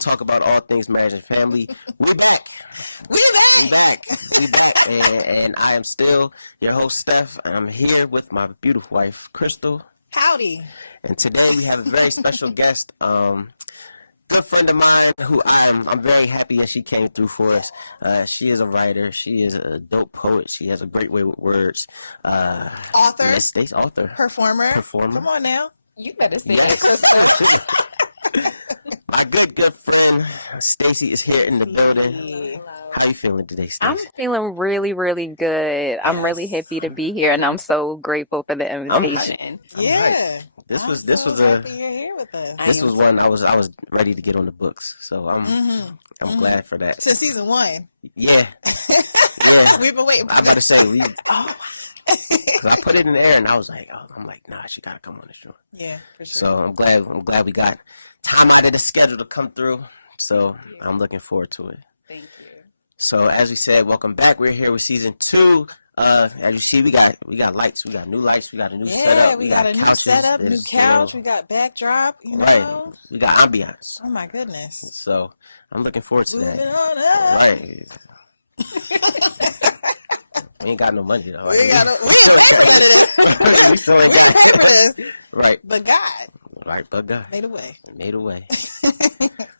Talk about all things marriage and family. We're back. We back. And I am still your host, Steph. I'm here with my beautiful wife, Crystal. Howdy. And today we have a very special guest, good friend of mine who I'm very happy that she came through for us. She is a writer. She is a dope poet. She has a great way with words. Author. Yes, author. Performer. Come on now. You better say it. My good friend Stacy is here in the building. How you feeling today, Stacy? I'm feeling really, really good. I'm really happy to be here, and I'm so grateful for the invitation. Yeah. This was happy you're here with us. This was one I was ready to get on the books, so I'm glad for that. Since season 1. Yeah. We've been waiting for I gotta say, I put it in the air, and I was like, nah, she gotta come on the show. Yeah, for sure. So I'm glad we got time out of the schedule to come through. So I'm looking forward to it. Thank you. So as we said, welcome back. We're here with season 2. As you see, we got lights, we got new lights, we got a new setup. We got a new setup, new couch, we got backdrop, you know. Right. We got ambiance. Oh my goodness. So I'm looking forward to Moving that. on up. Right. We ain't got no money though. We got right. But God. Right, but God. Made a way.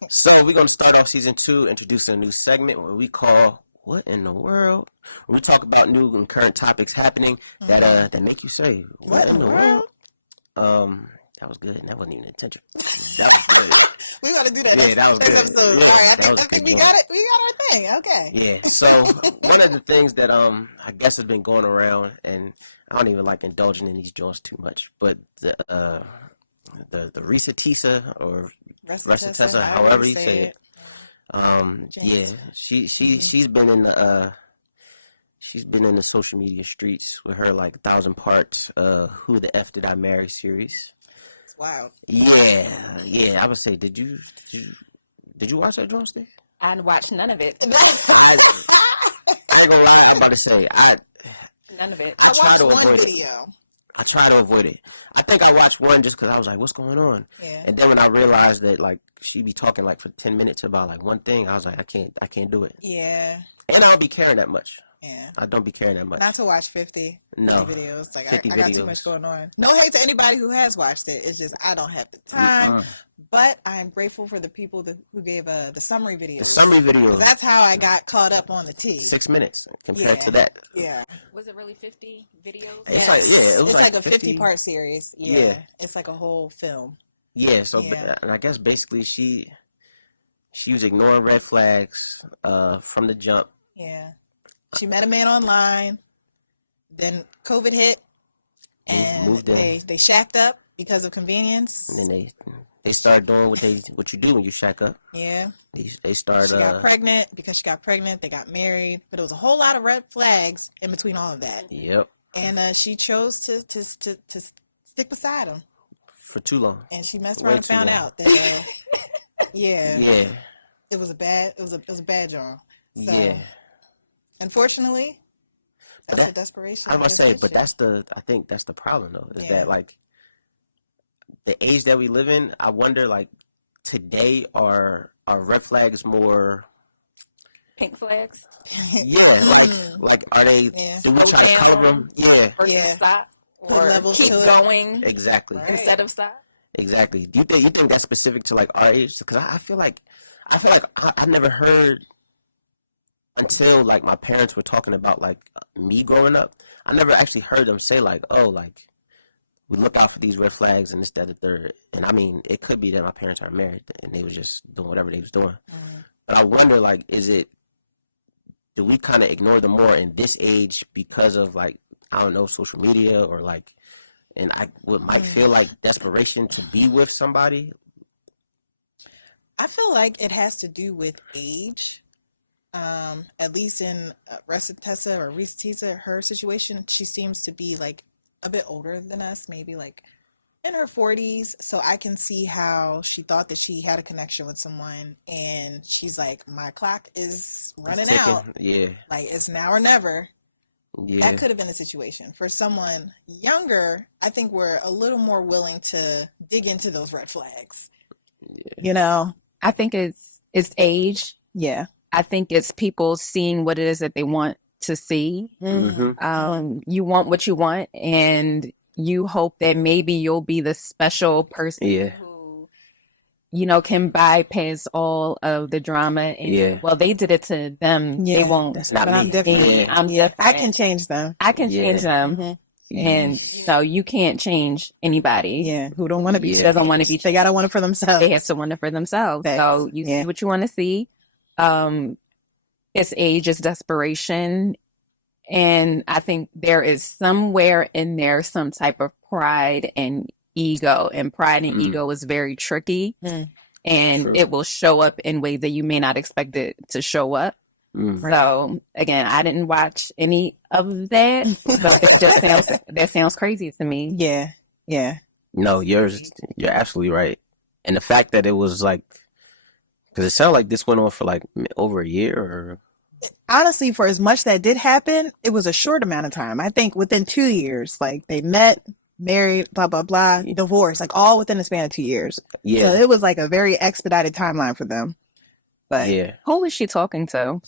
So we're going to start off season 2 introducing a new segment where we call What in the World? Where we talk about new and current topics happening that make you say, What in the world? That was good. That wasn't even intentional. That was good. We got to do that. Yeah, that was good. Episode. Yeah, I think we got it. We got our thing. Okay. Yeah. So one of the things that I guess has been going around, and I don't even like indulging in these joints too much, but the Risatisa or Resatessa, however you say it. Yeah, she's been in the social media streets with her like 1,000 parts Who the F Did I Marry series. Wow. Yeah. I would say, did you watch that, John Steve? I watched none of it. I ain't gonna lie, I'm about to say None of it. I watched one video. I try to avoid it. I think I watched one just because I was like, what's going on? Yeah. And then when I realized that like she be talking like for 10 minutes about like one thing, I was like, I can't do it. Yeah. And I don't be caring that much. Yeah. I don't be caring that much. Not to watch 50 videos. Like, 50 I got videos. too much going on. No hate to anybody who has watched it. It's just I don't have the time. But I'm grateful for the people who gave the summary videos. The summary videos. That's how I got caught up on the tea. 6 minutes compared to that. Yeah. Was it really 50 videos? It's like, it was like a 50-part series. Yeah. It's like a whole film. Yeah. So, and I guess basically she was ignoring red flags from the jump. Yeah. She met a man online. Then COVID hit. And they shacked up because of convenience. And then they started doing what you do when you shack up. Yeah. They started. She got pregnant. Because she got pregnant, they got married. But it was a whole lot of red flags in between all of that. Yep. And she chose to stick beside him for too long. And she messed around and found out that it was a bad job. So, yeah. Unfortunately, that's the desperation. I must say, but I think that's the problem though, is that like the age that we live in, I wonder like today are red flags more pink flags? Yeah, like are they? Do we try to cover them? Yeah. Stop or keep going. Exactly. Right. Instead of stop. Exactly. Do you think that's specific to like our age? Because I feel like I've never heard until like my parents were talking about like me growing up. I never actually heard them say like, oh, like we look out for these red flags and this, that, and third. And I mean, it could be that my parents are married and they was just doing whatever they was doing. Mm-hmm. But I wonder, like, do we kind of ignore them more in this age because of like, I don't know, social media or like, and might feel like desperation to be with somebody? I feel like it has to do with age. At least in Risa, her situation, she seems to be like a bit older than us, maybe like in her 40s. So I can see how she thought that she had a connection with someone, and she's like, my clock is running out. Yeah. Like, it's now or never. Yeah. That could have been a situation. For someone younger, I think we're a little more willing to dig into those red flags. Yeah. You know? I think it's age. Yeah. I think it's people seeing what it is that they want to see. Mm-hmm. You want what you want, and you hope that maybe you'll be the special person who, can bypass all of the drama. And well, they did it to them. Yeah. They won't. That's not me. I'm different. Yeah. I'm different. I can change them. I can change them. Mm-hmm. And you can't change anybody. Yeah. Who don't want to be. Doesn't want to be. They gotta want it for themselves. They have to want it for themselves. Thanks. So you see what you want to see. It's age, it's desperation. And I think there is somewhere in there some type of pride and ego. And pride and ego is very tricky. And it will show up in ways that you may not expect it to show up. So again, I didn't watch any of that. But that sounds crazy to me. Yeah. Yeah. No, you're absolutely right. And the fact that it was like, because it sounded like this went on for like over a year. Or honestly, for as much that did happen, it was a short amount of time. I think within 2 years, like they met, married, blah, blah, blah, divorced, like all within the span of 2 years. Yeah. So it was like a very expedited timeline for them. But who was she talking to?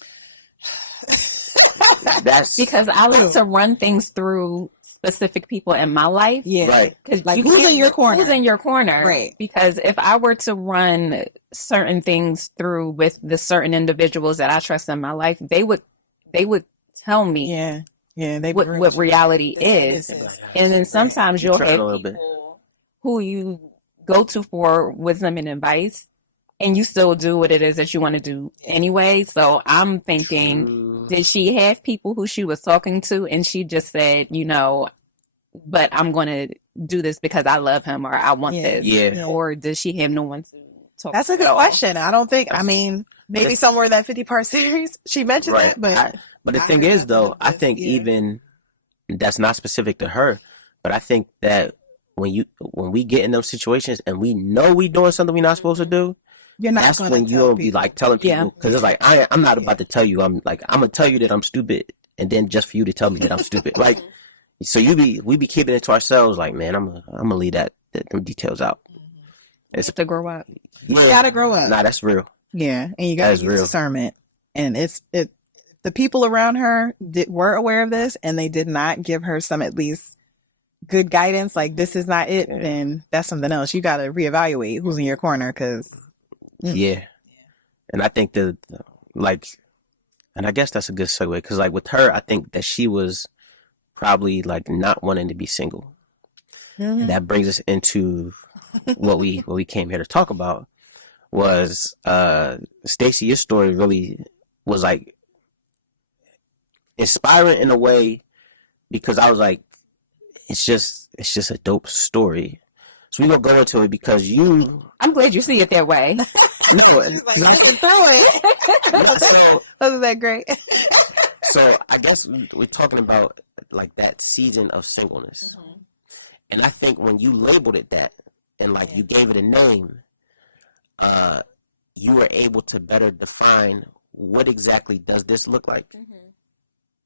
That's because I like to run things through specific people in my life. Yeah. Right. Like who's in your corner? Who's in your corner? Right. Because if I were to run certain things through with the certain individuals that I trust in my life, they would tell me what reality is. And then sometimes you'll have people who you go to for wisdom and advice, and you still do what it is that you want to do anyway. So I'm thinking, did she have people who she was talking to and she just said, but I'm going to do this because I love him or I want this? Yeah. Or does she have no one to talk That's to? a good question. I don't think, maybe somewhere in that 50-part series she mentioned that, but the thing is though, I think even that's not specific to her, but I think that when we get in those situations and we know we doing something we're not supposed to do, that's when you'll be like telling people, because it's like I'm not about to tell you. I'm gonna tell you that I'm stupid, and then just for you to tell me that I'm stupid. Like, so we be keeping it to ourselves. Like, man, I'm gonna leave them details out. It's to grow up. You gotta grow up. Nah, that's real. Yeah, and you gotta use discernment. And the people around her were aware of this, and they did not give her some at least good guidance. Like, this is not it, then that's something else. You gotta reevaluate who's in your corner, because. Yeah. And I think and I guess that's a good segue, because like with her, I think that she was probably like not wanting to be single. That brings us into what we came here to talk about was Stacey, your story really was like inspiring in a way, because I was like, it's just a dope story. So we're going to go into it because I'm glad you see it that way. Wasn't that great? So I guess we're talking about like that season of singleness. And I think when you labeled it that and like you gave it a name, you were able to better define what exactly does this look like.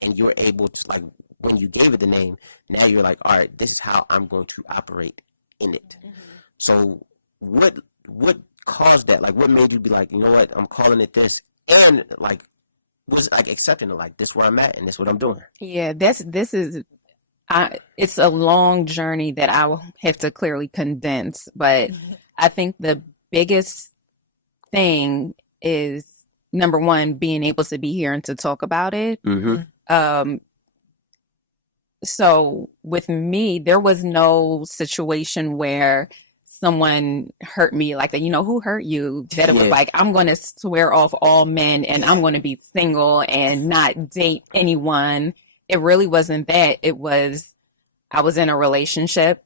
And you were able to, like, when you gave it the name, now you're like, all right, this is how I'm going to operate in it. So what caused that? Like, what made you be like, you know what, I'm calling it this, and like was it like accepting it, like this is where I'm at and this is what I'm doing? Yeah, it's a long journey that I will have to clearly condense, but I think the biggest thing is, number one, being able to be here and to talk about it. So with me, there was no situation where someone hurt me like that. Who hurt you? That it was like, I'm going to swear off all men and I'm going to be single and not date anyone. It really wasn't that. It was, I was in a relationship.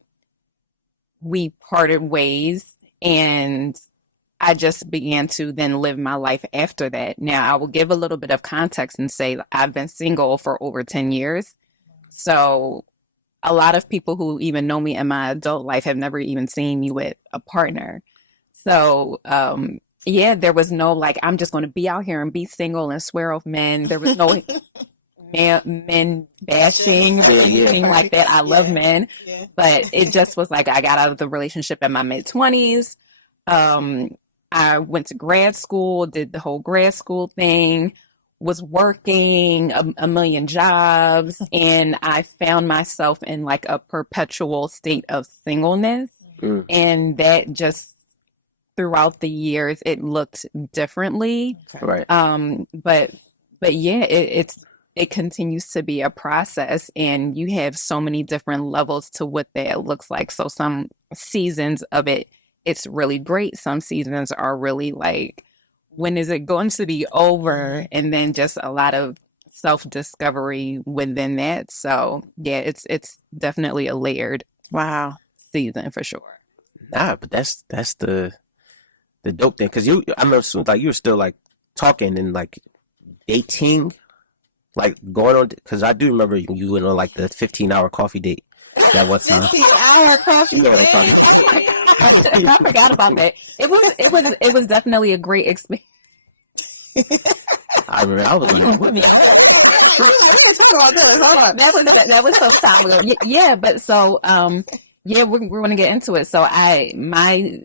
We parted ways, and I just began to then live my life after that. Now, I will give a little bit of context and say I've been single for over 10 years. So a lot of people who even know me in my adult life have never even seen me with a partner. So, yeah, there was no like, I'm just going to be out here and be single and swear off men. There was no men bashing or anything like that. I love men, but it just was like I got out of the relationship in my mid-20s. I went to grad school, did the whole grad school thing, was working a million jobs, and I found myself in like a perpetual state of singleness. And that just throughout the years, it looked differently. Right. But yeah, it continues to be a process, and you have so many different levels to what that looks like. So some seasons of it, it's really great. Some seasons are really like, when is it going to be over? And then just a lot of self-discovery within that. So yeah, it's definitely a layered season for sure. Nah, but that's the dope thing. Cause I remember like you were still like talking and like dating, like going on. Cause I do remember you went on like the 15-hour coffee date that one time. 15-hour coffee date. I forgot about that. It was definitely a great experience. I remember I was like, that was so solid. Yeah, but so yeah, we're going to get into it. So my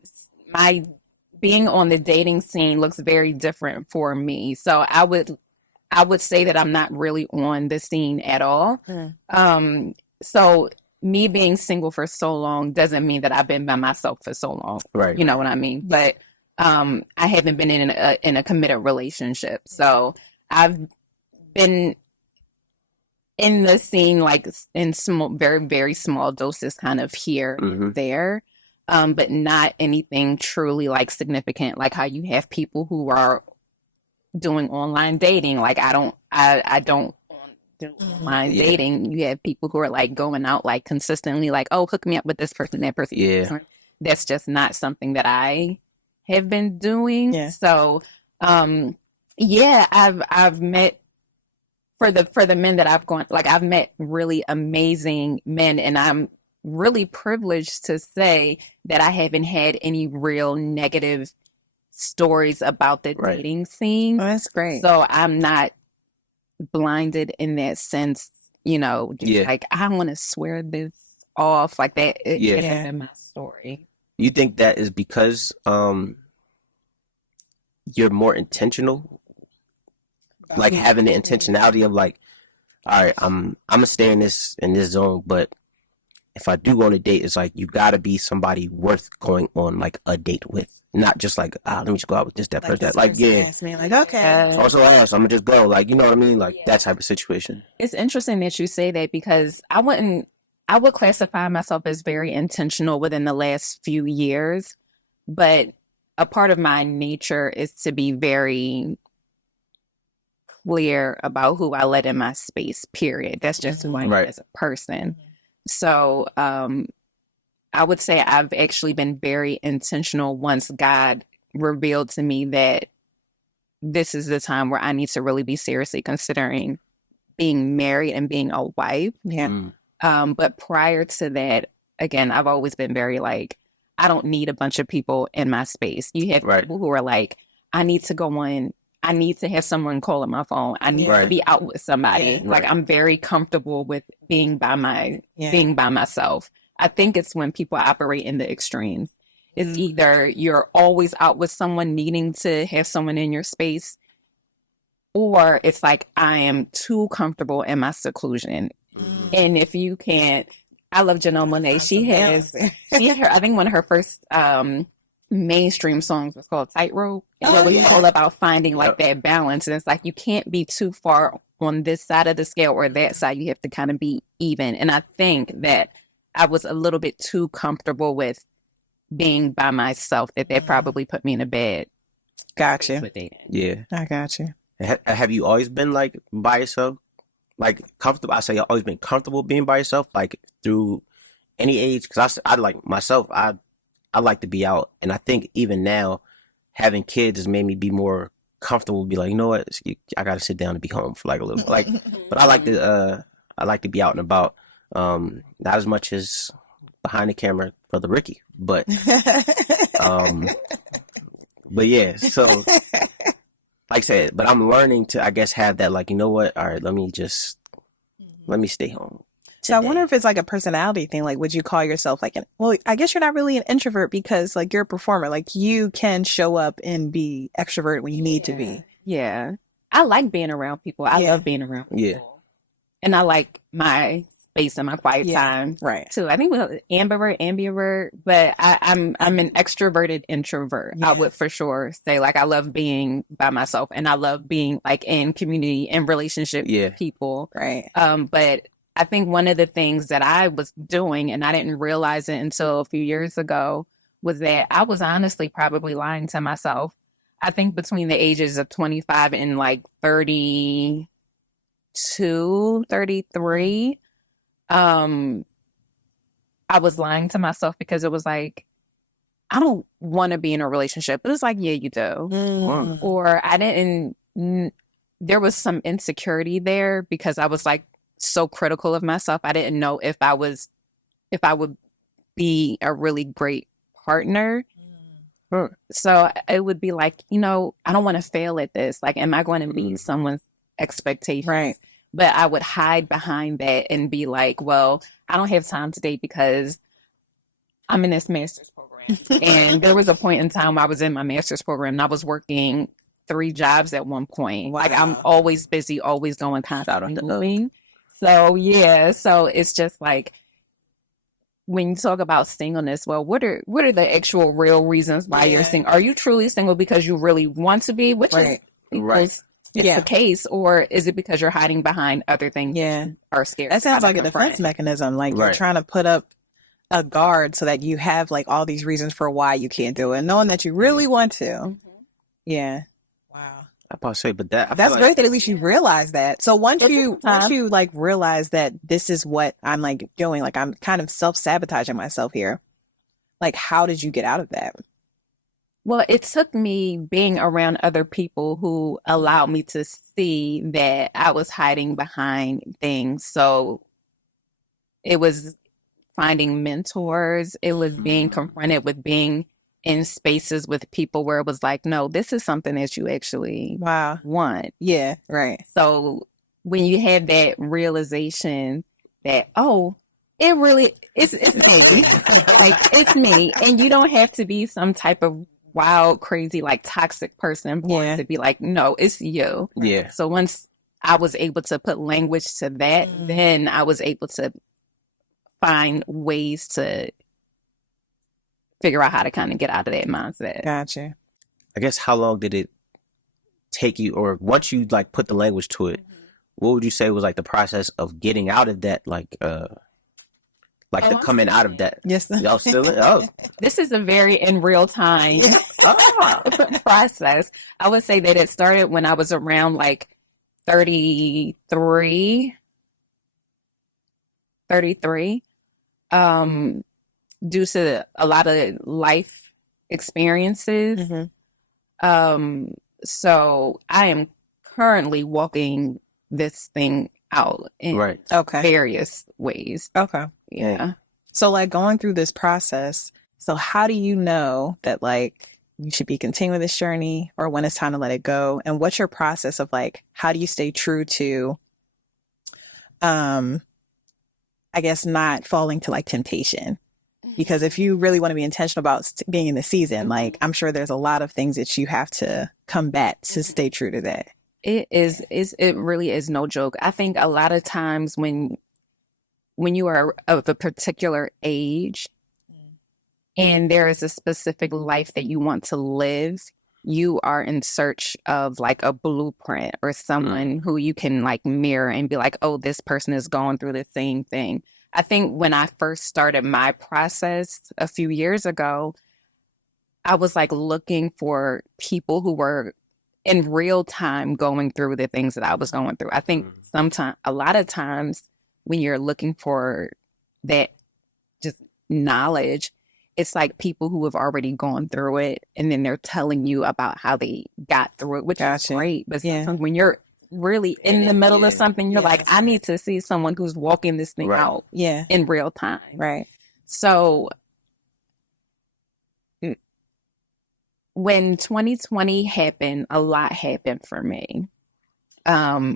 being on the dating scene looks very different for me. So I would say that I'm not really on the scene at all. So me being single for so long doesn't mean that I've been by myself for so long. Right. You know what I mean? But I haven't been in a committed relationship. So I've been in the scene like in small, very, very small doses kind of here and there. But not anything truly like significant, like how you have people who are doing online dating. Like I don't do online dating. You have people who are like going out like consistently, like, oh, hook me up with this person, that person. Yeah. That person. That's just not something that I have been doing. Yeah. So, yeah, I've met for the men that I've gone, like I've met really amazing men, and I'm really privileged to say that I haven't had any real negative stories about the dating scene. Oh, that's great. So I'm not blinded in that sense, just like I want to swear this off like that. It hasn't been my story. You think that is because you're more intentional, like having the intentionality of like, all right, I'm gonna stay in this zone, but if I do go on a date, it's like you gotta be somebody worth going on like a date with, not just like let me just go out with that person. That like asked me, like, okay. Also asked, I'm gonna just go, like, you know what I mean, like that type of situation. It's interesting that you say that, because I would classify myself as very intentional within the last few years, but a part of my nature is to be very clear about who I let in my space, period. That's just who I am as a person. So I would say I've actually been very intentional once God revealed to me that this is the time where I need to really be seriously considering being married and being a wife. But prior to that, again, I've always been very like, I don't need a bunch of people in my space. You have people who are like, I need to go on. I need to have someone calling my phone. I need to be out with somebody. Like I'm very comfortable with being by myself. I think it's when people operate in the extremes. It's either you're always out with someone needing to have someone in your space, or it's like I am too comfortable in my seclusion. And if you can't, I love Janelle Monáe. She has her, I think one of her first mainstream songs was called Tightrope. It's all about finding like that balance. And it's like you can't be too far on this side of the scale or that side. You have to kind of be even. And I think that I was a little bit too comfortable with being by myself, that probably put me in a bad. Gotcha. Yeah. I got you. Have you always been like by yourself? Like comfortable? I say you've always been comfortable being by yourself, like through any age? Because I like myself, I like to be out. And I think even now, having kids has made me be more comfortable. Be like, you know what, I got to sit down and be home for like a little like. But I like to be out and about. Not as much as behind the camera, brother Ricky, but yeah. So like I said, but I'm learning to, I guess, have that like, you know what? All right, let me stay home. So I wonder if it's like a personality thing. Like, would you call yourself like well, I guess you're not really an introvert because like you're a performer. Like you can show up and be extrovert when you need to be. Yeah. I like being around people. I love being around people. Yeah. And I like my space and my quiet time. Right. Too. I think we're ambivert, but I'm an extroverted introvert. I would for sure say like I love being by myself and I love being like in community and relationship with people. Right. But I think one of the things that I was doing, and I didn't realize it until a few years ago, was that I was honestly probably lying to myself. I think between the ages of 25 and like 32, 33, I was lying to myself because it was like, I don't want to be in a relationship. But it's like, yeah, you do. Mm. Or I didn't, there was some insecurity there because I was like, so critical of myself. I didn't know if I would be a really great partner. So it would be like, you know, I don't want to fail at this. Like, am I going to meet someone's expectations? Right. But I would hide behind that and be like, well, I don't have time today because I'm in this master's program. And there was a point in time I was in my master's program and I was working 3 jobs at one point. Wow. Like I'm always busy, always going constantly moving. So yeah, so it's just like when you talk about singleness, well, what are the actual real reasons why you're single? Are you truly single because you really want to be, which is the case, or is it because you're hiding behind other things? Yeah, are scared. That sounds like a defense mechanism. Like you're trying to put up a guard so that you have like all these reasons for why you can't do it, knowing that you really want to. Yeah. Wow. I probably say, but that's great that at least you realize that. So once you like realize that this is what I'm like doing, like I'm kind of self-sabotaging myself here. Like, how did you get out of that? Well, it took me being around other people who allowed me to see that I was hiding behind things. So it was finding mentors. It was being confronted with being in spaces with people where it was like, no, this is something that you actually want. Yeah, right. So when you have that realization that, oh, it really, it's me. Like, it's me. And you don't have to be some type of wild, crazy, like toxic person to be like, no, it's you. Yeah. So once I was able to put language to that, then I was able to find ways to figure out how to kind of get out of that mindset. Gotcha. I guess how long did it take you, or once you like put the language to it, what would you say was like the process of getting out of that, like the coming out of that? Yes. Y'all still in? Oh. This is a very in real time process. I would say that it started when I was around like 33. Due to a lot of life experiences. So I am currently walking this thing out in various ways. Okay. Yeah. So like going through this process, so how do you know that like you should be continuing this journey or when it's time to let it go? And what's your process of like, how do you stay true to, I guess, not falling to like temptation? Because if you really want to be intentional about being in the season, like I'm sure there's a lot of things that you have to combat to stay true to that. It really is no joke. I think a lot of times when you are of a particular age and there is a specific life that you want to live, you are in search of like a blueprint or someone who you can like mirror and be like, oh, this person is going through the same thing. I think when I first started my process a few years ago, I was like looking for people who were in real time going through the things that I was going through. I think a lot of times when you're looking for that just knowledge, it's like people who have already gone through it, and then they're telling you about how they got through it, which is great. But sometimes when you're really in the middle of something, you're like, I need to see someone who's walking this thing out in real time. Right. So when 2020 happened, a lot happened for me. My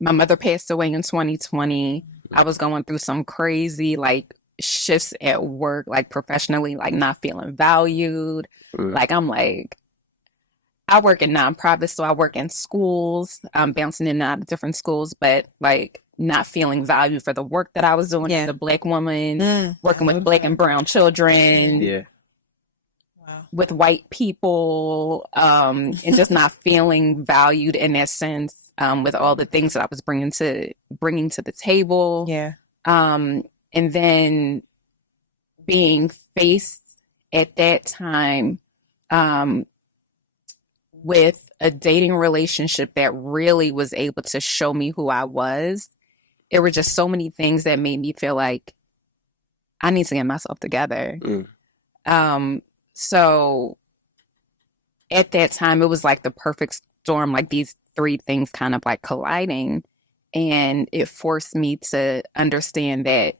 mother passed away in 2020. I was going through some crazy like shifts at work, like professionally, like not feeling valued. Like I'm like, I work in nonprofits, so I work in schools. I'm bouncing in and out of different schools, but like not feeling valued for the work that I was doing as a Black woman, working with Black and brown children, with white people, and just not feeling valued in that sense, with all the things that I was bringing to the table. And then being faced at that time with a dating relationship that really was able to show me who I was. There were just so many things that made me feel like I need to get myself together. So at that time, it was like the perfect storm, like these three things kind of like colliding. And it forced me to understand that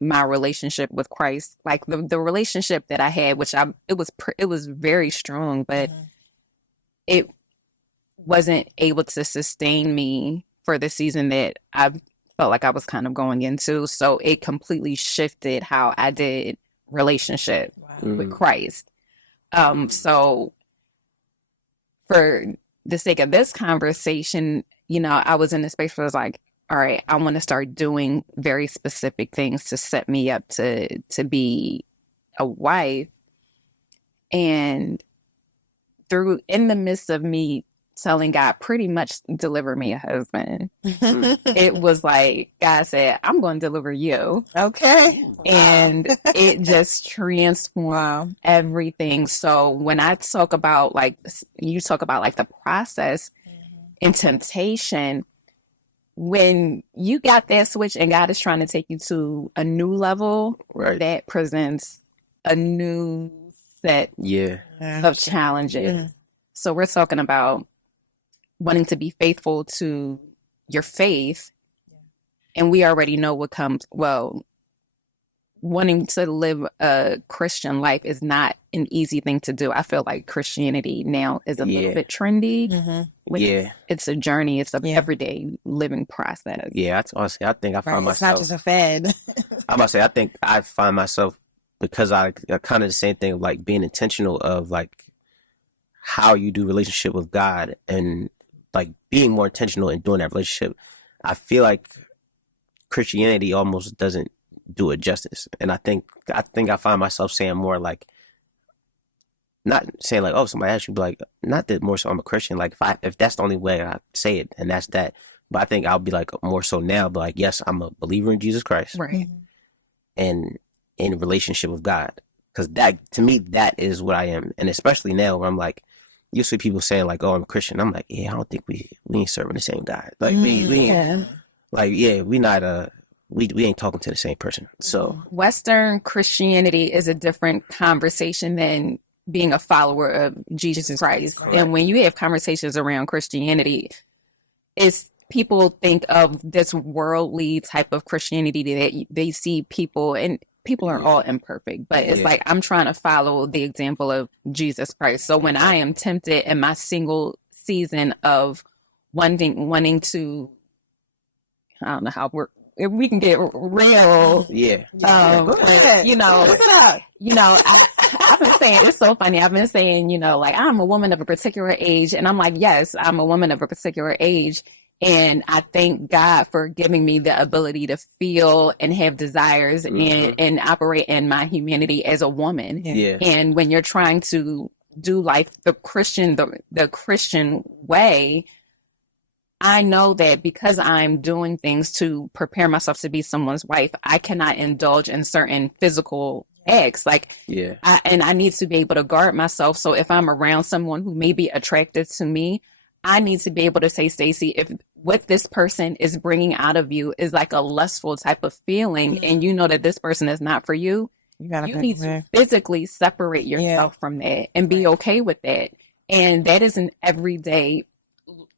my relationship with Christ, like the relationship that I had, which it was very strong, but it wasn't able to sustain me for the season that I felt like I was kind of going into. So it completely shifted how I did relationship with Christ. So for the sake of this conversation, you know, I was in a space where I was like, all right, I want to start doing very specific things to set me up to be a wife. And in the midst of me telling God, pretty much deliver me a husband, it was like God said, I'm going to deliver you. Okay. And it just transformed everything. So when I talk about like, you talk about like the process and temptation, when you got that switch and God is trying to take you to a new level, that presents a new set of challenges. So we're talking about wanting to be faithful to your faith. And we already know what comes, wanting to live a Christian life is not an easy thing to do. I feel like Christianity now is a little bit trendy. It's a journey. It's an everyday living process. I think I find myself. It's not just a fad. I must say, I think I find myself, because I kind of the same thing of like being intentional of like how you do relationship with God and like being more intentional in doing that relationship. I feel like Christianity almost doesn't do it justice. And I think I find myself saying more like, not saying like, oh, somebody else should be like, not that more so I'm a Christian. Like if that's the only way I say it, and that's that. But I think I'll be like more so now, but like, yes, I'm a believer in Jesus Christ. Right. And in relationship with God. Because that, to me, that is what I am. And especially now where I'm like, you see people saying like, oh, I'm a Christian. I'm like, yeah, I don't think we ain't serving the same God. Like we ain't, like, yeah, we not, we ain't talking to the same person. So Western Christianity is a different conversation than being a follower of Jesus Christ. Right. And when you have conversations around Christianity, it's people think of this worldly type of Christianity that they see people, and people are all imperfect, but it's like I'm trying to follow the example of Jesus Christ. So when I am tempted in my single season of wanting to, I don't know how if we can get real. Yeah. You know, I've been saying, it's so funny. I've been saying, you know, like I'm a woman of a particular age, and I'm like, yes, I'm a woman of a particular age. And I thank God for giving me the ability to feel and have desires and operate in my humanity as a woman. Yeah. And when you're trying to do like the Christian way, I know that because I'm doing things to prepare myself to be someone's wife, I cannot indulge in certain physical acts. Like, I need to be able to guard myself. So if I'm around someone who may be attracted to me, I need to be able to say, Stacey, if what this person is bringing out of you is like a lustful type of feeling, and you know that this person is not for you, You need to physically separate yourself from that and be okay with that. And that is an everyday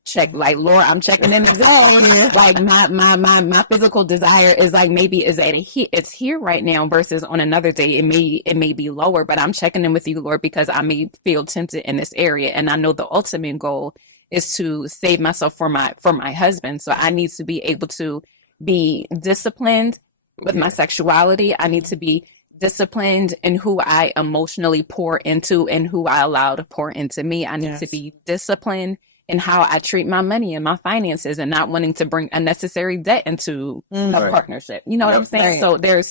check. Like, Lord, I'm checking in again. Like my physical desire is like, maybe is at it's here right now versus on another day it may be lower, but I'm checking in with you, Lord, because I may feel tempted in this area, and I know the ultimate goal is to save myself for my husband. So I need to be able to be disciplined with my sexuality. I need to be disciplined in who I emotionally pour into and who I allow to pour into me. I need to be disciplined in how I treat my money and my finances, and not wanting to bring unnecessary debt into a partnership. You know what I'm saying? So there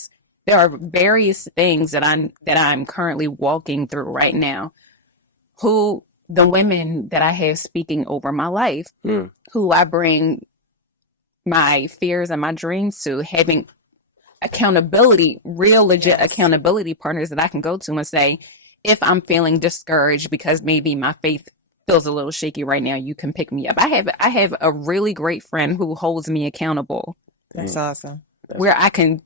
are various things that I'm currently walking through right now. Who the women that I have speaking over my life, who I bring my fears and my dreams to, having accountability, real legit accountability partners that I can go to and say, if I'm feeling discouraged because maybe my faith feels a little shaky right now, you can pick me up. I have a really great friend who holds me accountable. That's awesome. Where I can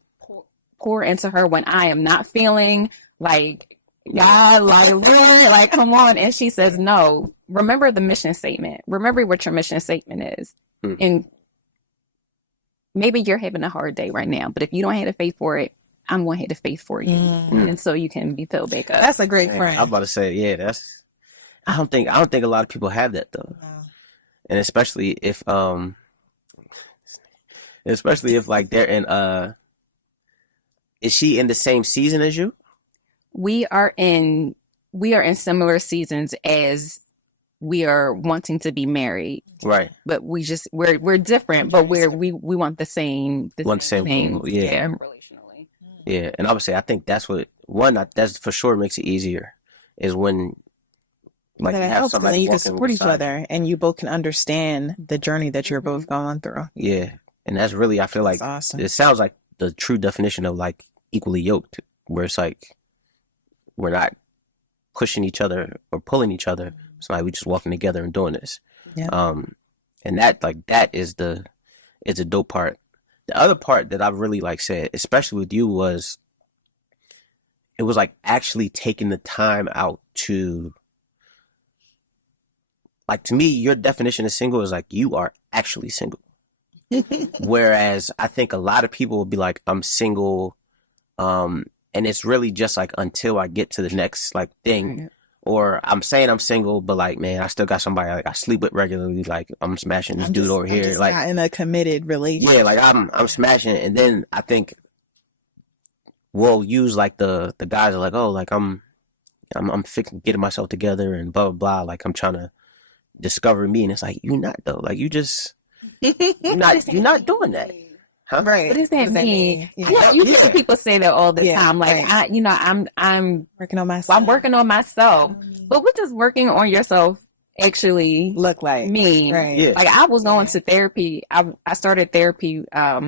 pour into her when I am not feeling like, God, like, really? Like, come on. And she says, no, remember the mission statement. Remember what your mission statement is. And maybe you're having a hard day right now, but if you don't have the faith for it, I'm going to have the faith for you. And so you can be filled back up. That's a great friend. I'm about to say, I don't think a lot of people have that though. No. And especially if like they're in is she in the same season as you? We are in similar seasons as we are wanting to be married. Right. But we're different, but we want the same thing. Relationally. Yeah. And obviously I think that's that's for sure makes it easier, is when like that you have helps, somebody and you can support each other and you both can understand the journey that you're both going through. Yeah. And that's really, I feel like awesome. It sounds like the true definition of like equally yoked, where it's like we're not pushing each other or pulling each other. It's like we just walking together and doing this. Yeah. And that is a dope part. The other part that I really like said, especially with you, was it was like actually taking the time out to, like, to me, your definition of single is like you are actually single. Whereas I think a lot of people will be like, I'm single. And it's really just like until I get to the next like thing, or I'm saying I'm single, but like, man, I still got somebody like I sleep with regularly. Like I'm smashing this dude over here. Like not in a committed relationship. Yeah. Like I'm smashing. And then I think we'll use like the guys are like, oh, like I'm getting myself together and blah, blah, blah. Like I'm trying to discover me. And it's like, you're not though. Like you're not doing that. Huh? Right. What does that mean? Yeah. You hear people say that all the time. Like, I'm working on myself. I'm working on myself. But what does working on yourself actually look like? Mean? Right. Yeah. Like I was going to therapy. I started therapy a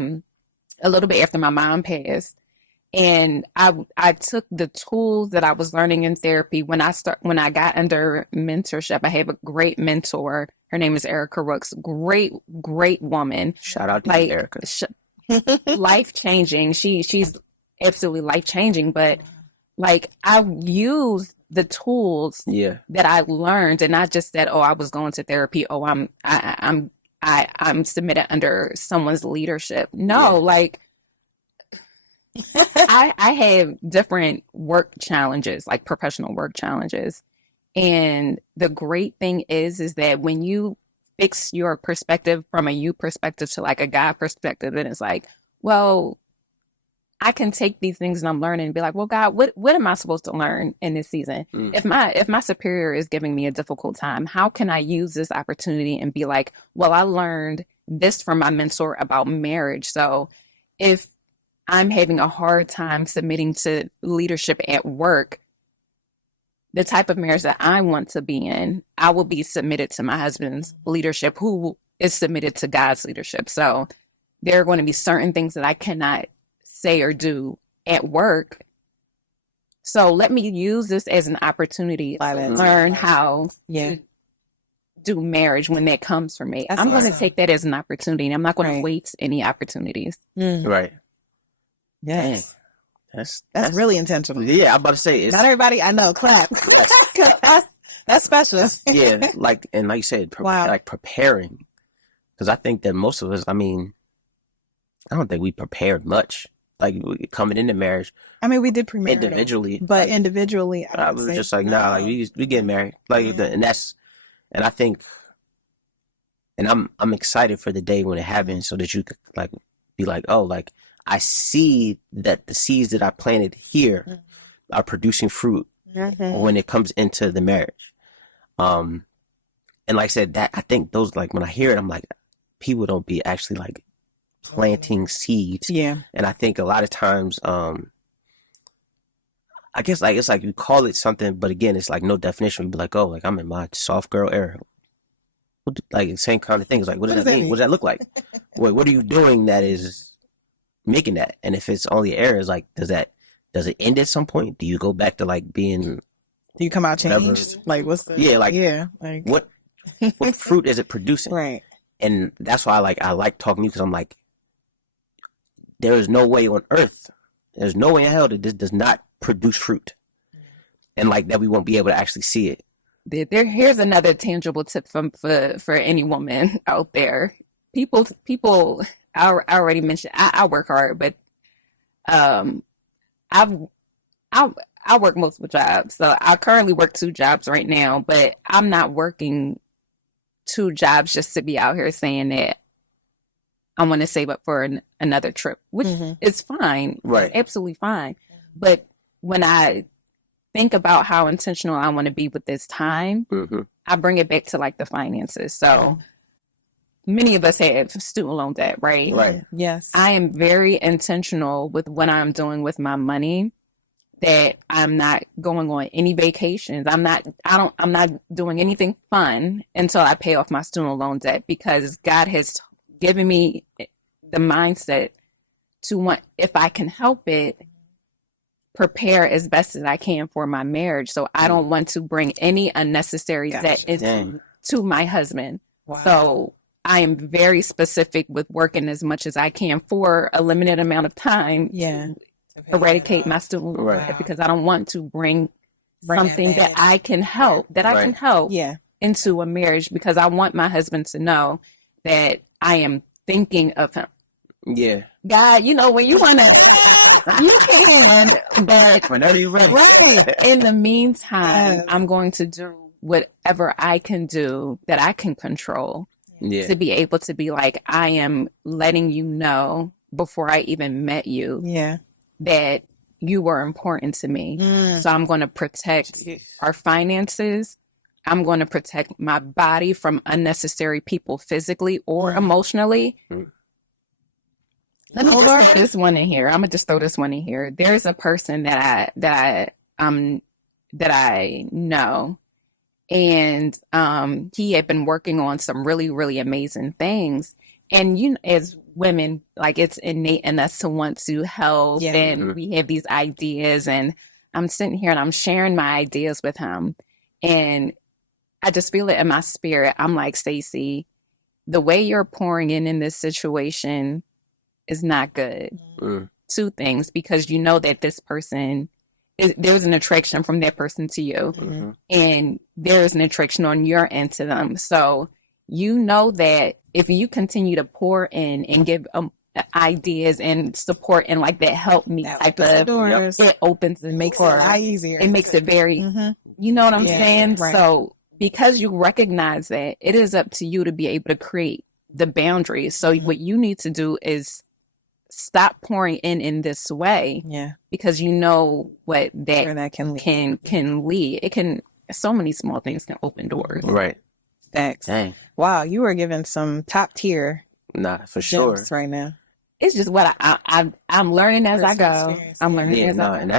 little bit after my mom passed. And I took the tools that I was learning in therapy when I got under mentorship. I have a great mentor. Her name is Erica Rooks. Great woman. Shout out to Erica. Life changing. She's absolutely life changing. But like I used the tools that I learned, and not just that. Oh, I was going to therapy. Oh, I'm submitted under someone's leadership. No, like. I have different work challenges, like professional work challenges. And the great thing is that when you fix your perspective from a you perspective to like a God perspective, then it's like, well, I can take these things and I'm learning and be like, well, God, what am I supposed to learn in this season? If my superior is giving me a difficult time, how can I use this opportunity and be like, well, I learned this from my mentor about marriage. So if I'm having a hard time submitting to leadership at work, the type of marriage that I want to be in, I will be submitted to my husband's leadership, who is submitted to God's leadership. So there are going to be certain things that I cannot say or do at work. So let me use this as an opportunity to learn how to do marriage when that comes for me. I'm going to take that as an opportunity. I'm not going to waste any opportunities. Right. Yes. That's really intentional. Yeah, I'm about to say it's not everybody. I know, clap. that's special. Yeah, like you said, wow. Like preparing, because I think that most of us, I mean, I don't think we prepared much. Like coming into marriage. I mean, we did prepare individually, but individually, I was just like, nah, like we get married, like, and I think, and I'm excited for the day when it happens, so that you could like be like, oh, like I see that the seeds that I planted here are producing fruit when it comes into the marriage. And like I said, that I think those, like when I hear it, I'm like, people don't be actually like planting seeds. Yeah. And I think a lot of times, I guess like it's like you call it something, but again, it's like no definition. You'd be like, oh, like I'm in my soft girl era. Like same kind of thing. It's like, what does that mean? What does that look like? What are you doing that is making that? And if it's only errors, like does it end at some point? Do you go back to like being? Do you come out changed? Like what's the? Yeah, like what fruit is it producing? Right. And that's why I like talking to you, because I'm like, there is no way on earth, there's no way in hell that this does not produce fruit, and like that we won't be able to actually see it. Here's another tangible tip for any woman out there. People. I already mentioned I work hard, but I work multiple jobs. So I currently work 2 jobs right now, but I'm not working 2 jobs just to be out here saying that I want to save up for another trip, which is fine, right? Absolutely fine. But when I think about how intentional I want to be with this time, I bring it back to like the finances. So many of us have student loan debt, right? Right. Yes. I am very intentional with what I'm doing with my money, that I'm not going on any vacations. I'm not doing anything fun until I pay off my student loan debt, because God has given me the mindset to want, if I can help it, prepare as best as I can for my marriage. So I don't want to bring any unnecessary debt to my husband. Wow. So I am very specific with working as much as I can for a limited amount of time. Yeah. Eradicate my student loan debt, because I don't want to bring something that I can help, into a marriage, because I want my husband to know that I am thinking of him. Yeah. God, when you want to, you can, but whenever you're ready. Right. In the meantime, I'm going to do whatever I can do that I can control to be able to be like, I am letting you know before I even met you that you were important to me. So I'm going to protect our finances. I'm going to protect my body from unnecessary people physically or emotionally. Let me throw this one in here. I'm gonna just throw this one in here. There's a person that I know, and he had been working on some really, really amazing things. And as women, like, it's innate in us to want to help, and we have these ideas. And I'm sitting here and I'm sharing my ideas with him, and I just feel it in my spirit. I'm like, Stacey, the way you're pouring in this situation is not good. 2 things, because you know that this person, there's an attraction from that person to you, and there's an attraction on your end to them. So you know that if you continue to pour in and give ideas and support and like that help me type of doors, it opens and makes it a lot easier. It makes it very, you know what I'm saying? Right. So because you recognize that, it is up to you to be able to create the boundaries. So what you need to do is stop pouring in this way, because you know what that can lead. It can, so many small things can open doors. Right. Thanks. Dang. Wow, you were given some top tier. Nah, for sure. Right now, it's just what I'm learning as I go. I'm learning as I go. And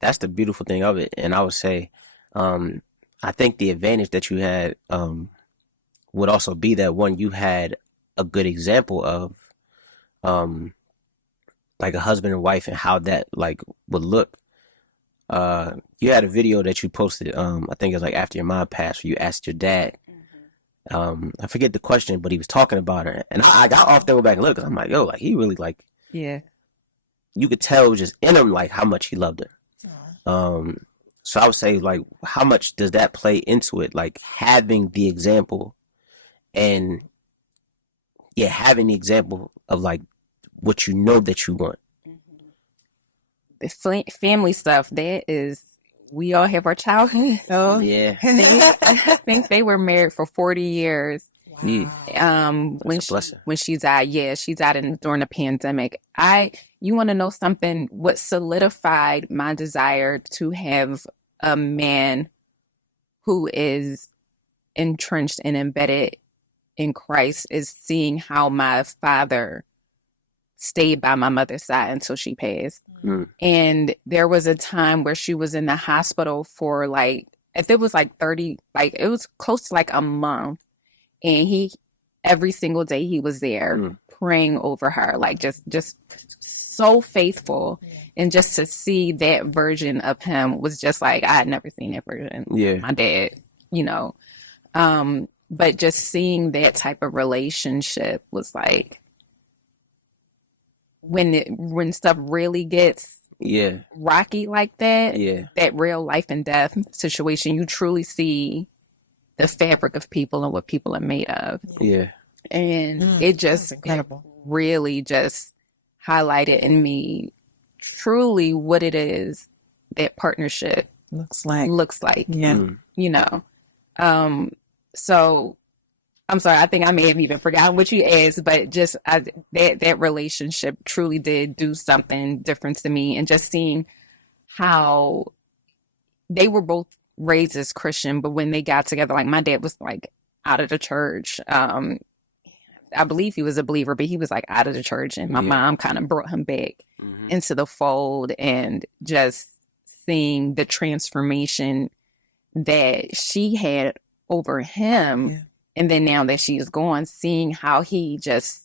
that's the beautiful thing of it. And I would say, I think the advantage that you had would also be that, one, you had a good example of like a husband and wife and how that like would look. You had a video that you posted, I think it was like after your mom passed, where you asked your dad, I forget the question, but he was talking about her, and I got off there, go back and look, 'cause I'm like, yo, like he really like, you you could tell just in him like how much he loved her. So I would say like how much does that play into it? Like having the example and having the example of like what you know that you want. The family stuff, that is, we all have our childhood. Oh, Yeah. I think they were married for 40 years. Wow. When she died, she died during the pandemic. You want to know something? What solidified my desire to have a man who is entrenched and embedded in Christ is seeing how my father stayed by my mother's side until she passed. And there was a time where she was in the hospital for like, if it was like 30, like it was close to like a month. And every single day he was there praying over her, like just so faithful. And just to see that version of him was just like, I had never seen that version. My dad, but just seeing that type of relationship was like, when stuff really gets rocky like that, that real life and death situation, you truly see the fabric of people and what people are made of. And it just really just highlighted in me truly what it is that partnership looks like. So I'm sorry, I think I may have even forgotten what you asked, but just that relationship truly did do something different to me. And just seeing how they were both raised as Christian, but when they got together, like my dad was like out of the church. I believe he was a believer, but he was like out of the church, and my mom kind of brought him back into the fold, and just seeing the transformation that she had over him. And then now that she is gone, seeing how he just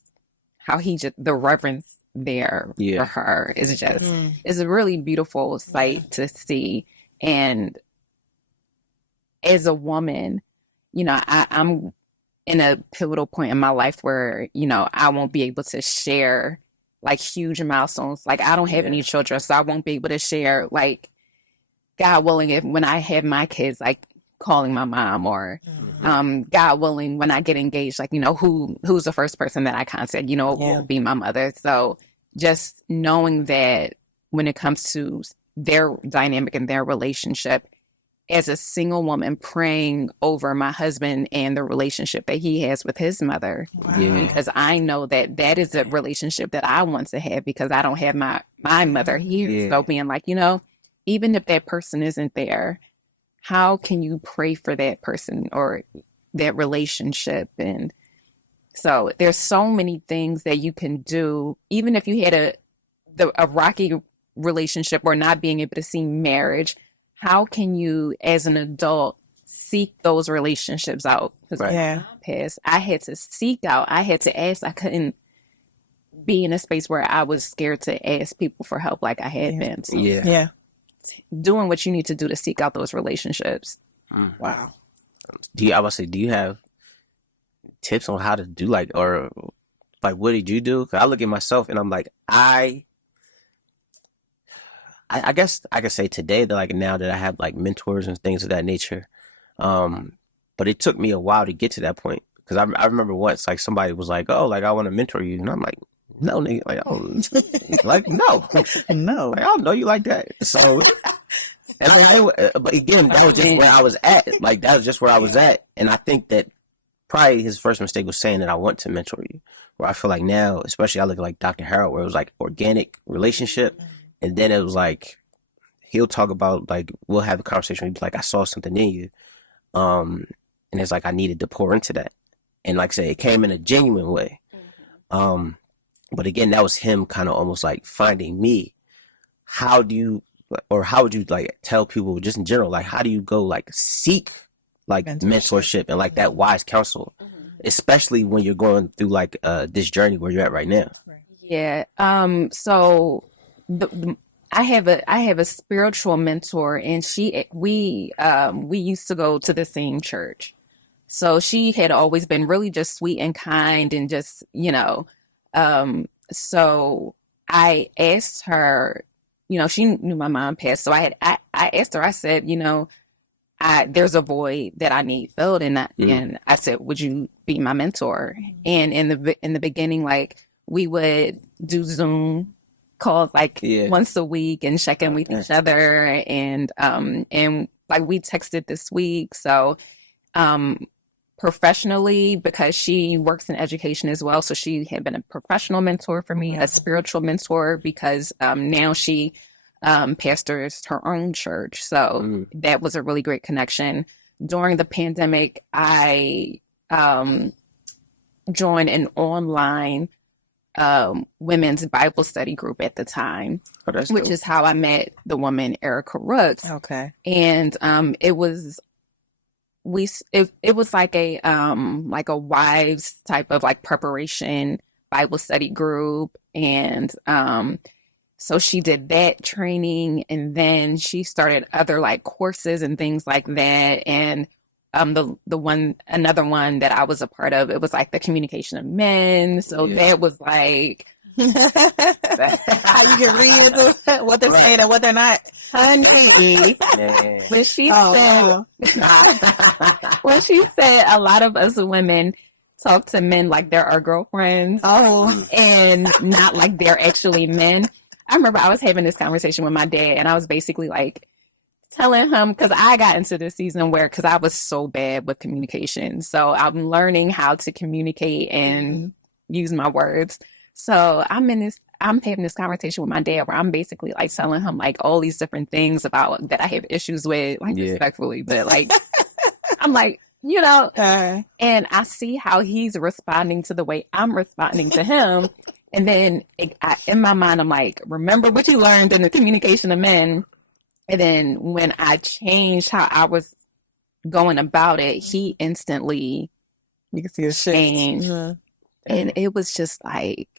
the reverence there for her is just is a really beautiful sight to see. And as a woman, I'm in a pivotal point in my life where, I won't be able to share like huge milestones. Like I don't have any children, so I won't be able to share, like, God willing, when I have my kids, like calling my mom, or God willing, when I get engaged, like, who's the first person that I contact, will be my mother. So just knowing that when it comes to their dynamic and their relationship, as a single woman, praying over my husband and the relationship that he has with his mother, because I know that is a relationship that I want to have, because I don't have my mother here. So being like, even if that person isn't there, how can you pray for that person or that relationship? And so there's so many things that you can do, even if you had a rocky relationship or not being able to see marriage. How can you, as an adult, seek those relationships out? Because I had to seek out. I had to ask. I couldn't be in a space where I was scared to ask people for help like I had been. So doing what you need to do to seek out those relationships. Wow. Do you have tips on how to do, like, or like, what did you do? 'Cause I look at myself and I'm like, I guess I could say today that, like, now that I have like mentors and things of that nature, but it took me a while to get to that point. Because I remember once, like, somebody was like, "Oh, like, I want to mentor you," and I'm like, "No, nigga, like, I don't, like, no, no, like, I don't know you like that." So, but again, that was just where I was at. Like, that was just where I was at, and I think that probably his first mistake was saying that I want to mentor you. Where I feel like now, especially, I look at like Dr. Harold, where it was like organic relationship. And then it was like, he'll talk about, like, we'll have a conversation. He'll be like, I saw something in you. And it's like, I needed to pour into that. And like I said, it came in a genuine way. But again, that was him kind of almost like finding me. How would you like tell people just in general, like, how do you go like seek like mentorship and like that wise counsel, especially when you're going through like this journey where you're at right now? Yeah. So I have a spiritual mentor, and we used to go to the same church. So she had always been really just sweet and kind, and just, so I asked her, she knew my mom passed. So I asked her, I said, there's a void that I need filled. And I said, would you be my mentor? And in the beginning, like we would do Zoom calls like once a week and check in with each other. And like we texted this week. So, professionally, because she works in education as well. So she had been a professional mentor for me, a spiritual mentor, because now she pastors her own church. So that was a really great connection. During the pandemic, I joined an online women's Bible study group at the time, which is how I met the woman Erica Rooks. Okay. And it was like a wives type of like preparation Bible study group. And so she did that training, and then she started other like courses and things like that. And another one that I was a part of, it was like the communication of men. So that was like how you can read into what they're saying and what they're not. Honey, when she said a lot of us women talk to men like they're our girlfriends, and not like they're actually men. I remember I was having this conversation with my dad, and I was basically like telling him, because I got into this season because I was so bad with communication. So I'm learning how to communicate and use my words. So I'm having this conversation with my dad where I'm basically like telling him like all these different things about that I have issues with, like respectfully, but like I'm like, and I see how he's responding to the way I'm responding to him. And then in my mind, I'm like, remember what you learned in the communication of men. And then when I changed how I was going about it, he instantly you can see a change. And it was just like,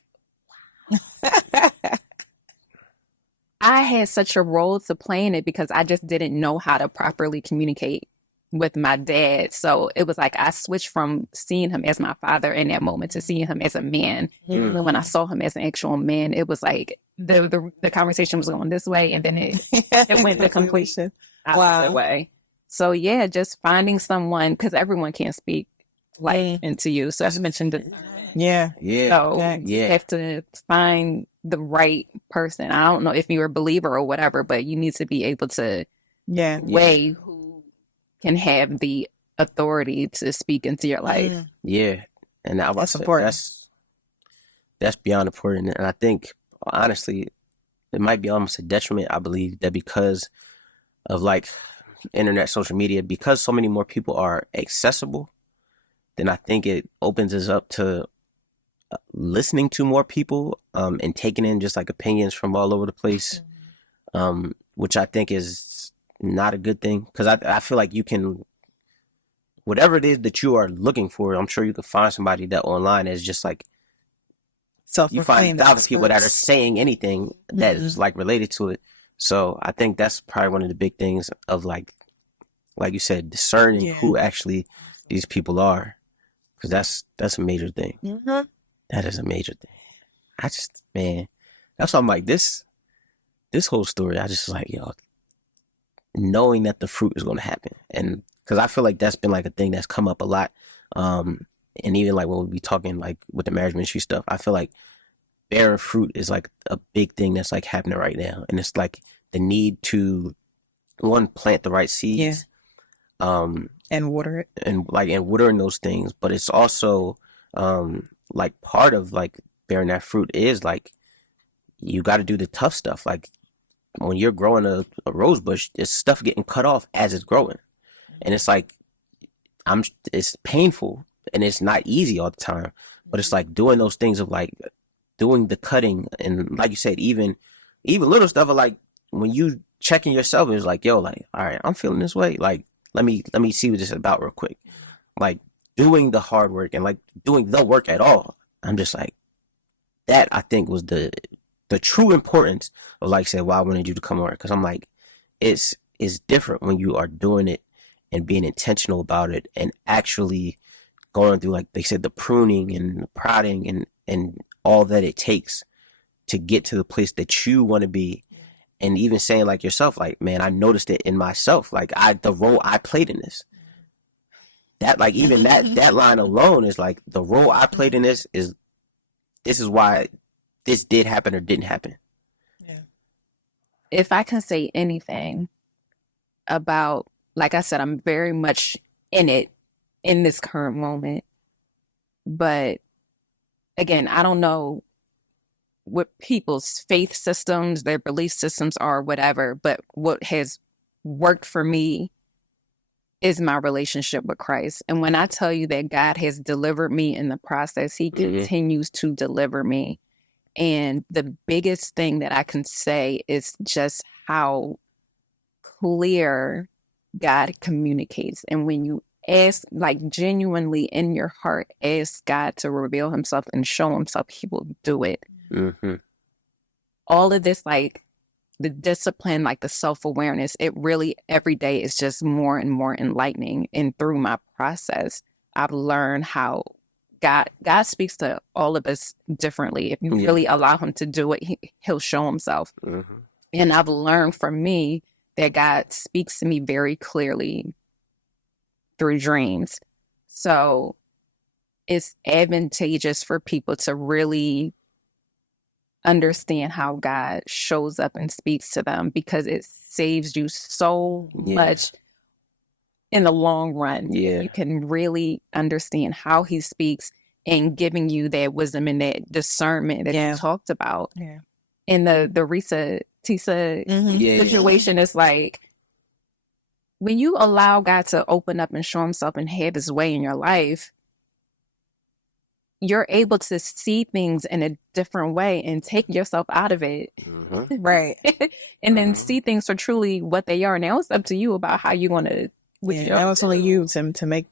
I had such a role to play in it because I just didn't know how to properly communicate with my dad. So it was like I switched from seeing him as my father in that moment to seeing him as a man. And when I saw him as an actual man, it was like the conversation was going this way, and then it went the complete opposite way. So yeah, just finding someone, because everyone can't speak life into you. So as I mentioned, so you have to find the right person. I don't know if you're a believer or whatever, but you need to be able to weigh who can have the authority to speak into your life. Yeah, and that's important. That's beyond important, and I think honestly, it might be almost a detriment. I believe that because of like internet, social media, because so many more people are accessible, then I think it opens us up to listening to more people and taking in just like opinions from all over the place, which I think is not a good thing, because I feel like you can, whatever it is that you are looking for, I'm sure you can find somebody that online is just like, you find thousands of people that are saying anything that is like related to it. So I think that's probably one of the big things of like you said, discerning who actually these people are, because that's a major thing. That is a major thing. That's why I'm like, this whole story, I just like, knowing that the fruit is going to happen. And because I feel like that's been like a thing that's come up a lot. And even like when we be talking like with the marriage ministry stuff, I feel like bearing fruit is like a big thing that's like happening right now. And it's like the need to, one, plant the right seeds. And water it. And watering those things. But it's also like part of like bearing that fruit is like, you got to do the tough stuff. Like when you're growing a rose bush, it's stuff getting cut off as it's growing. And it's like, it's painful and it's not easy all the time, but it's like doing those things of like doing the cutting. And like you said, even little stuff of like when you checking yourself, it's like, like, all right, I'm feeling this way. Like, let me see what this is about real quick. Like doing the hard work and like doing the work at all. I'm just like, that I think was the true importance of, like I said, why I wanted you to come on. Cause I'm like, it's different when you are doing it and being intentional about it and actually going through, like they said, the pruning and the prodding and all that it takes to get to the place that you want to be. And even saying like yourself, like, man, I noticed it in myself. Like the role I played in this, that like, even that line alone is like, the role I played in this is why this did happen or didn't happen. Yeah. If I can say anything about, like I said, I'm very much in it in this current moment. But again, I don't know what people's faith systems, their belief systems are, whatever. But what has worked for me is my relationship with Christ. And when I tell you that God has delivered me in the process, he continues to deliver me. And the biggest thing that I can say is just how clear God communicates. And when you ask, like genuinely in your heart, ask God to reveal himself and show himself, he will do it. Mm-hmm. All of this, like the discipline, like the self-awareness, it really every day is just more and more enlightening. And through my process, I've learned how God speaks to all of us differently. If you really allow him to do it, he'll show himself. Mm-hmm. And I've learned from me that God speaks to me very clearly through dreams. So it's advantageous for people to really understand how God shows up and speaks to them, because it saves you so much in the long run. Yeah. You can really understand how he speaks and giving you that wisdom and that discernment that you talked about. Yeah. In the Risa Tisa situation, is like, when you allow God to open up and show himself and have his way in your life, you're able to see things in a different way and take yourself out of it. Mm-hmm. Right. And then see things for truly what they are. Now it's up to you about how you want to. That was only you to take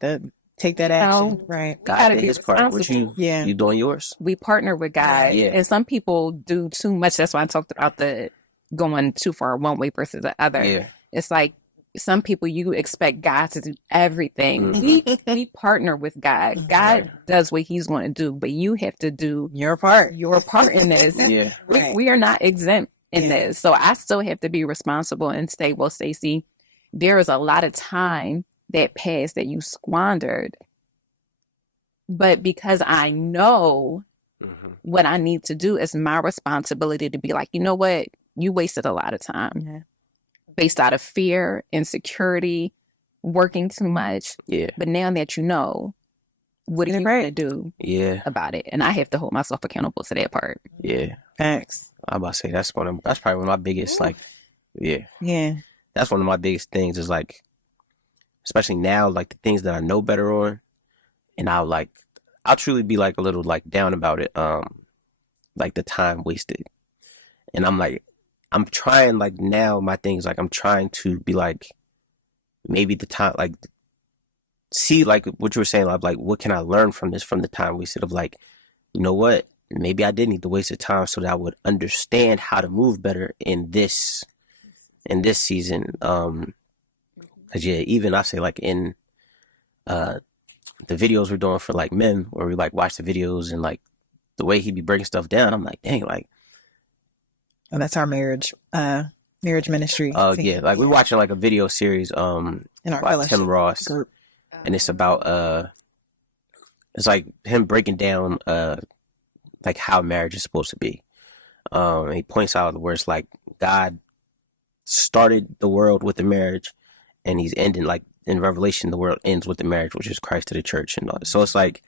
that action. Right. God did his part. What you doing yours? We partner with God. Yeah. And some people do too much. That's why I talked about the going too far one way versus the other. Yeah. It's like, some people, you expect God to do everything. Mm-hmm. We partner with God. God does what he's going to do, but you have to do your part in this. We are not exempt in this. So I still have to be responsible and say, well, Stacey, there is a lot of time that passed that you squandered. But because I know what I need to do, it's my responsibility to be like, you know what? You wasted a lot of time. Yeah. Based out of fear, insecurity, working too much. Yeah. But now that you know, what are you going to do about it? And I have to hold myself accountable to that part. Yeah. Thanks. I'm about to say that's probably one of my biggest, like, Yeah. That's one of my biggest things is like, especially now, like the things that I know better on, and I'll truly be like a little like down about it. Like the time wasted. And I'm trying, like, now my thing is like, I'm trying to be like, maybe the time, like, see, like what you were saying, like what can I learn from this, from the time wasted, of like, you know what, maybe I did need to waste the time so that I would understand how to move better in this season. Cause even I say like in, the videos we're doing for like men, where we like watch the videos and like the way he be breaking stuff down, I'm like, dang, like, and that's our marriage ministry. Oh yeah, like we're watching like a video series in our by Tim Ross group. And it's about it's like him breaking down like how marriage is supposed to be. He points out where it's like God started the world with the marriage, and he's ending, like in Revelation, the world ends with the marriage, which is Christ to the church and all that. So it's like,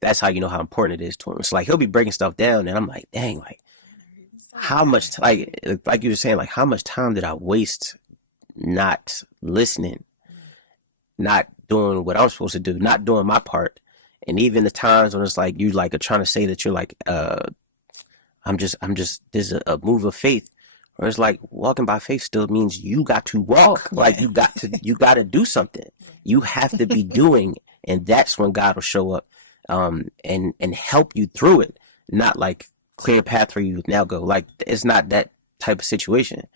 that's how you know how important it is to him. It's like he'll be breaking stuff down, and I'm like, dang, like, how much, like you were saying, like, how much time did I waste not listening, not doing what I'm supposed to do, not doing my part? And even the times when it's like, you like are trying to say that you're like, I'm just, there's a move of faith, or it's like walking by faith still means you got to walk. Like you got to do something. You have to be doing, and that's when God will show up, and help you through it. Not like clear path for you now go. Like, it's not that type of situation.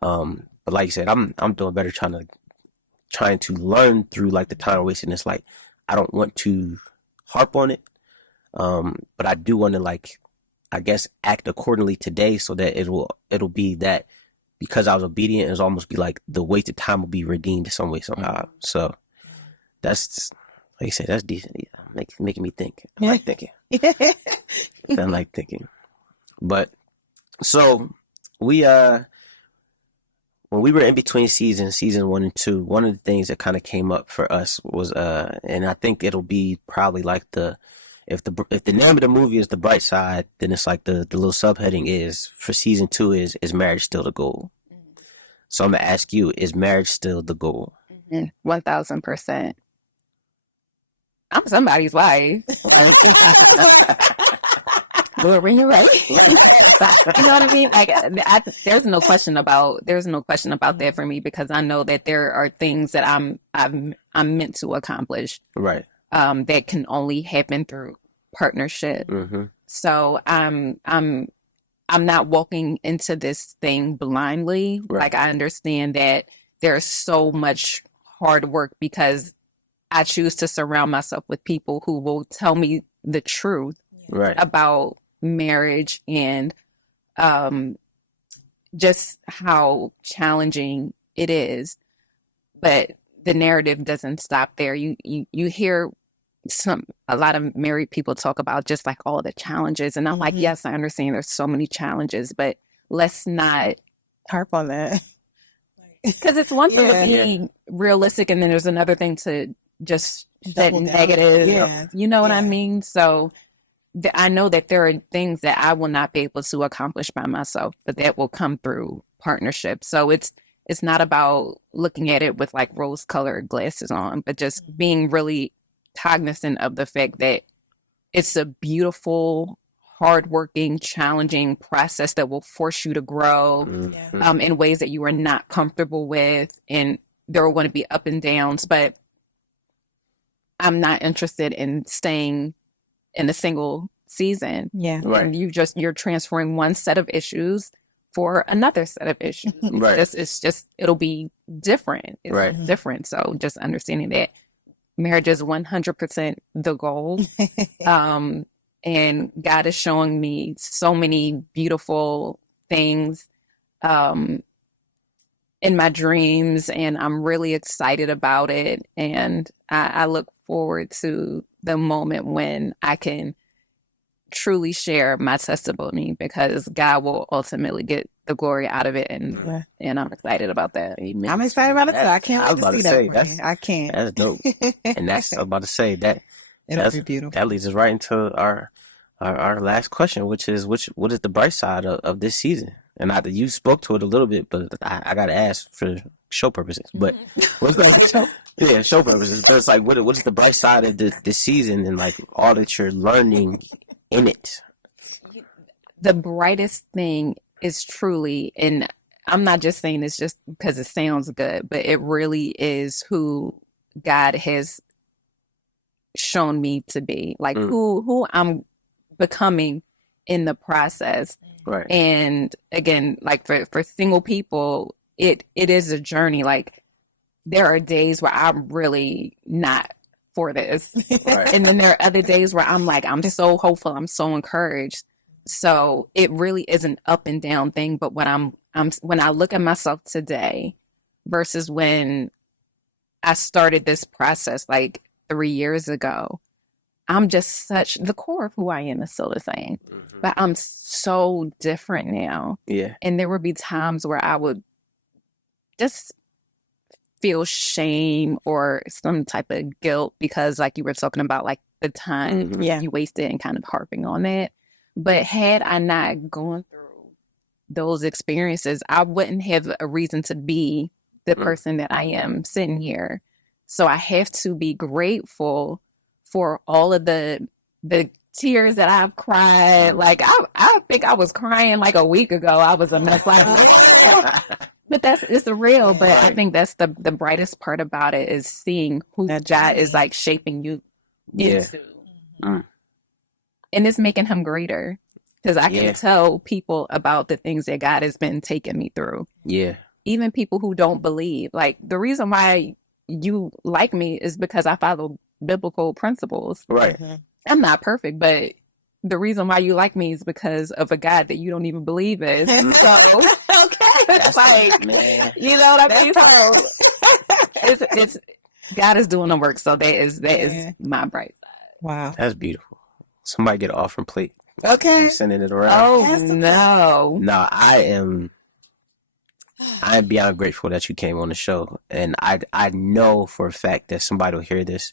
But like you said, I'm doing better trying to learn through like the time wasting. It's like, I don't want to harp on it. But I do want to like I guess, act accordingly today so that it'll be that because I was obedient, it's almost be like the wasted time will be redeemed some way, somehow. So that's, like you said, that's decent. Yeah, making me think. I like thinking. I like thinking. But so we when we were in between season 1 and 2, one of the things that kind of came up for us was and I think it'll be probably like if the name of the movie is The Bright Side, then it's like the little subheading is for season 2 is marriage still the goal? So I'm gonna ask you, is marriage still the goal? 1000%. I'm somebody's wife. Lord, when you're right. You know what I mean? Like, there's no question about that for me, because I know that there are things that I'm meant to accomplish. Right. That can only happen through partnership. Mm-hmm. So I'm not walking into this thing blindly. Right. Like, I understand that there's so much hard work because I choose to surround myself with people who will tell me the truth about marriage and just how challenging it is. But the narrative doesn't stop there. You hear a lot of married people talk about just like all the challenges, and I'm like, yes, I understand there's so many challenges, but let's not harp on that, because it's one thing to be realistic, and then there's another thing to just that negative. You know what I mean? So I know that there are things that I will not be able to accomplish by myself, but that will come through partnership. So it's not about looking at it with like rose-colored glasses on, but just being really cognizant of the fact that it's a beautiful, hardworking, challenging process that will force you to grow in ways that you are not comfortable with, and there are going to be up and downs. But I'm not interested in staying in a single season. Right. And you're transferring one set of issues for another set of issues. It's just it'll be different. It's different. So just understanding that marriage is 100% the goal. And God is showing me so many beautiful things in my dreams, and I'm really excited about it. And I look forward to the moment when I can truly share my testimony, because God will ultimately get the glory out of it, and I'm excited about that. Amen. I'm excited about it too. I can't wait to see that. I can't. That's dope. And that's, I was about to say that it'll be beautiful. That leads us right into our last question, which is what is the bright side of this season? And you spoke to it a little bit, but I got to ask for show purposes. But what's that? Show purposes. So it's like, what is the bright side of this season, and like all that you're learning in it? The brightest thing is truly, and I'm not just saying this just because it sounds good, but it really is who God has shown me to be, like who I'm becoming in the process. Right. And again, like for single people, it is a journey. Like, there are days where I'm really not for this. Right. And then there are other days where I'm like, I'm so hopeful, I'm so encouraged. So it really is an up and down thing. But when when I look at myself today versus when I started this process like 3 years ago, I'm just the core of who I am is still the same, but I'm so different now. Yeah. And there would be times where I would just feel shame or some type of guilt because, like you were talking about, like the time you wasted and kind of harping on that. But had I not gone through those experiences, I wouldn't have a reason to be the person that I am sitting here. So I have to be grateful for all of the tears that I've cried. Like, I think I was crying like a week ago. I was a mess. Like, but it's real. But I think that's the brightest part about it, is seeing who God is like shaping you into. And it's making him greater, because I can tell people about the things that God has been taking me through. Yeah. Even people who don't believe. Like, the reason why you like me is because I follow biblical principles. Right. I'm not perfect, but the reason why you like me is because of a God that you don't even believe in. So it's like, Man. you know what I mean? So it's God is doing the work. So that is my bright side. Wow. That's beautiful. Somebody get an offering plate. Okay. Sending it around. Oh no. No, I am beyond grateful that you came on the show. And I know for a fact that somebody will hear this.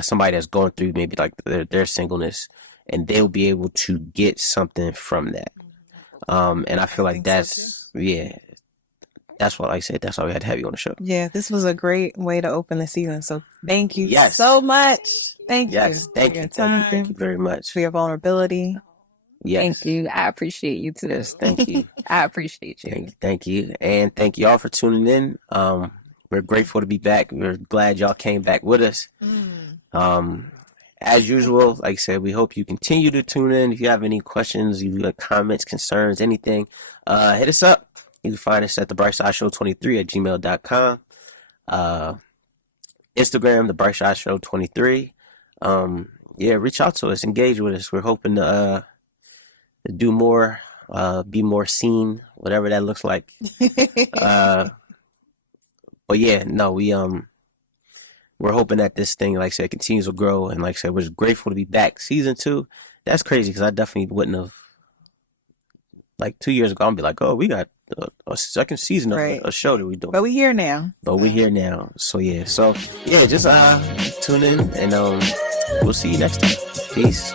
Somebody that's going through maybe like their singleness, and they'll be able to get something from that. And I feel like that's that's what I said. That's why we had to have you on the show. Yeah, this was a great way to open the season. So thank you Yes. so much. Thank you. Thank you. Thank you very much For your vulnerability. Yes. Thank you. I appreciate you too. Yes, thank you. I appreciate you. Thank you. And thank you all for tuning in. We're grateful to be back. We're glad y'all came back with us. As usual, like I said, we hope you continue to tune in. If you have any questions, if you have comments, concerns, anything, hit us up. You can find us at thebrightside23@gmail.com. Instagram, thebrightside23. Reach out to us, engage with us. We're hoping to do more, be more seen, whatever that looks like. But yeah, no, we're hoping that this thing, like I said, continues to grow. And like I said, we're just grateful to be back. Season 2, that's crazy because I definitely wouldn't have, like 2 years ago, I'd be like, oh, we got a second season of a show that we do. But we're here now. So yeah. Just tune in and we'll see you next time. Peace.